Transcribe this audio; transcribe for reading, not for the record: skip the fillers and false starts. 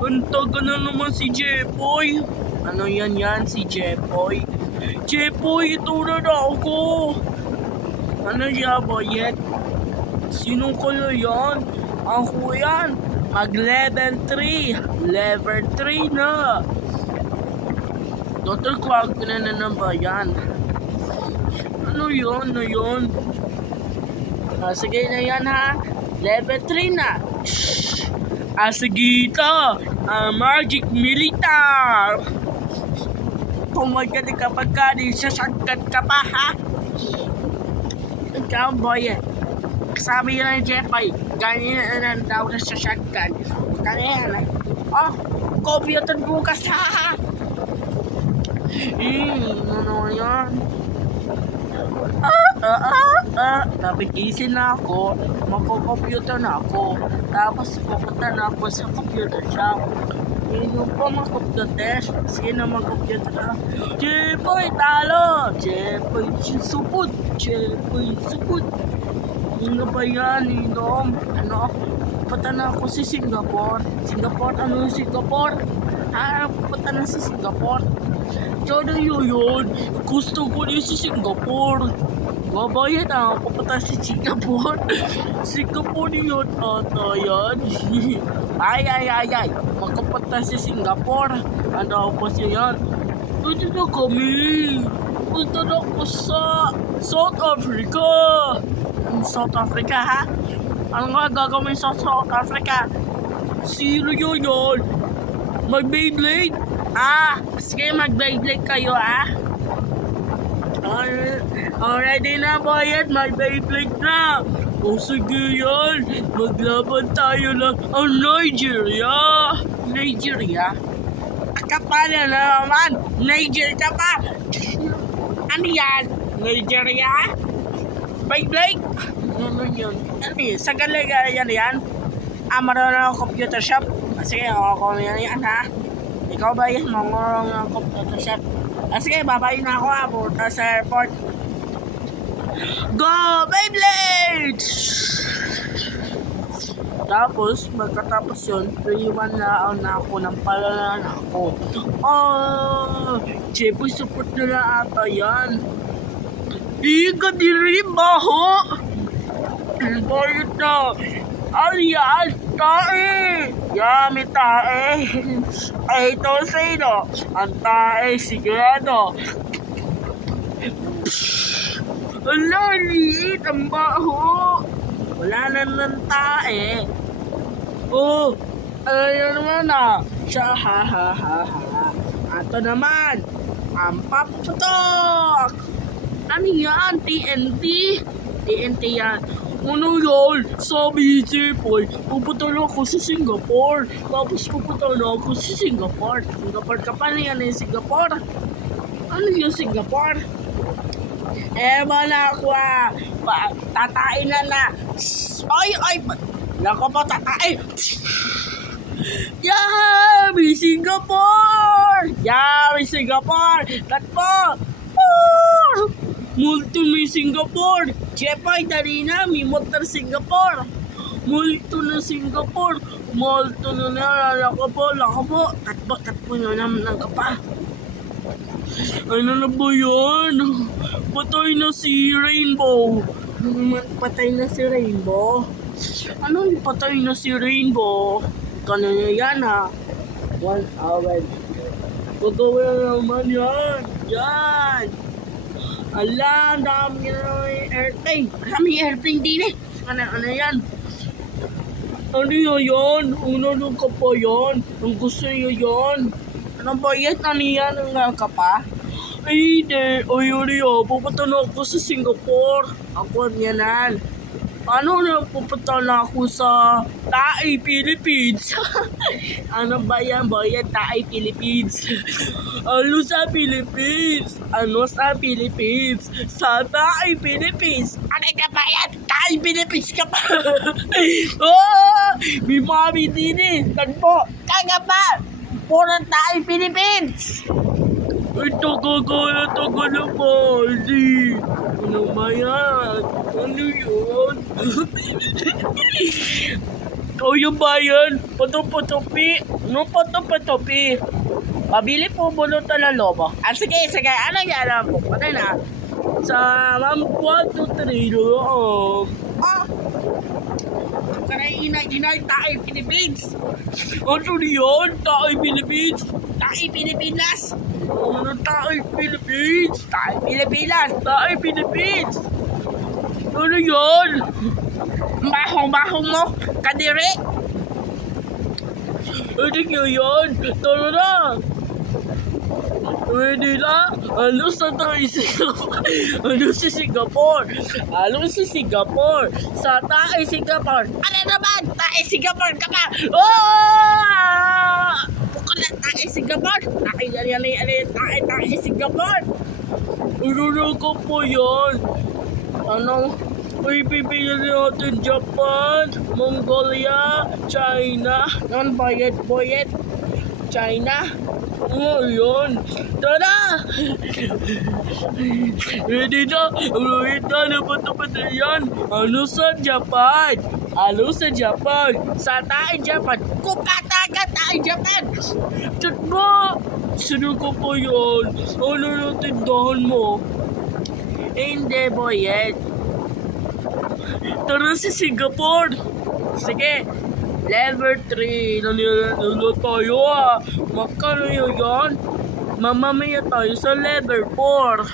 Ang taga na naman si Jepoy. Ano yan si Jepoy? Jepoy, ito na ako. Ano siya, boyet? Sino kaya yan? Ako yan. Mag-level 3. Level 3 na. Total kwag ko na ba yan? Ano yun? Sige na yan ha. Level 3 na. Sige ito. Magic Militar. Pumagat kapag ka di sasagkat ka pa ha. Ikaw boy. Sabi yun ng Jepoy. Ganyan na daw na sasagkat. Kanina. Oh, computer bukas ha. Ano yan? Nabigisin na ako, magko-computer na ako, tapos pupunta na ako sa computer shop. Sino pa mag-computer? Sino mag-computer na? Jepoy, talo! Jepoy, supot! Jepoy, supot! Ano ba yan, Inom? Ano? Pupunta na ako sa Singapore. Singapore? Ano yung Singapore? Pupunta na sa Singapore. Sana yun. Gusto ko din sa Singapore. Babayad pupunta sa Singapore. Singapore yun ata yan. Ay. Magkapunta sa Singapore. Ano po siya yan? Pwede na kami. Punta na ako sa South Africa. South Africa ha? Ano nga gagawin sa South Africa? Sino yun? Mag-Beyblade? Sige mag-Beyblade kayo Already na boyet, mag-Beyblade na. Sige yan, maglaban tayo lang ang Nigeria. Nigeria? Kapala na naman, Niger ka pa. Ano yan? Nigeria? Beyblade? Ano yun? Ano yun? Sa galega yan? Marunong ako computer shop. Sige, ako yan ha. Ikaw ba yan? Marunong computer shop. Sige, babay na ako punta sa airport. Go, Beyblade! Tapos, magkatapos yun, 3-1 na ako ng palalan ako. Jepoy, support na ata yan. Ika diri baho! Bayot na! Alias, tae! Yami tae! Ay, ito sino? Ang tae, sigurado! Ala, liit! Ang baho! Wala na ng tae! Ayun naman siya, ha. Ato naman! Ang paputok! Ano yan? TNT? TNT yan. Ano yun? Sabi si Jepoy, pupunta na ako sa Singapore. Tapos pupunta na ako sa Singapore. Singapore ka pa na yan Singapore. Ano yung Singapore? Ewan na ako tatain na. Ay! Nako po, tatain. Yummy Singapore! Yummy Singapore! Tatpo! Multo may Singapore! Jepoy, dali na! May motor Singapore! Multo na Singapore! Multo na lako po! Tatpo na naman ng kapa! Ano na ba yan? Patay na si Rainbow! Patay na si Rainbow? Ano yung patay na si Rainbow? Kanina yan 1 hour. Gagawin na naman yan! Yan! Ala, dami na yung airplane. Maraming airplane din Ano yan? Ano yun? Ano ka pa yan? Ang gusto nyo yun? Ano ba yan? Ano yan? Ang ka pa? Ay, hindi. Pupunta na ako sa Singapore. Ako yanan. Ano na pupunta na ako sa Tae, Philippines? Ano ba yan, boy? Tae, Philippines. Ano sa Philippines? Sa Tae, Philippines. Ano ka ba yan? Tae, Philippines ka pa. May mami din Tagpo. Kaya pa. Puro Tae, Philippines. Ito taga na ba? Ano ba yan? Ano yun? Ikaw yung bayan. Patuputupi. Ano patuputupi? Pabili po bulutan ng lobo. Ah, sige. Ano yan? Ano po? Patay na. Sa 1, 2, 3. Ah. Inay, tayo Philippines. Ano yun? Tayo Philippines. Tayo Pilipinas. Ano tayo Philippines? Tayo Pilipinas. Tayo Philippines. Ano yun? Bahong mo. Kadiri. Hindi nyo yun. Tara na. Pwede na. Ano sa tayo Singapore? Ano si Singapore? Ano si Singapore? Sa tayo Singapore. Ano naman? Tayo Singapore ka pa. Oh! Buka na tayo Singapore. Tayo Singapore. Ano ko po yun? Ano? Uy, pipili natin Japan, Mongolia, China. Yan, boyet. China. Ano yun? Tara! Hindi na. Ulit na ba yan? Ano sa Japan? Sa tayo Japan. Kupataga tayo Japan. Chat mo! Sino ko po yun? Ano yung tindahan mo? Hindi, boyet. Tara sa Singapore. Sige. Level 3. Nanilo tayo ah. Magkano yun? Mamamaya tayo sa level 4.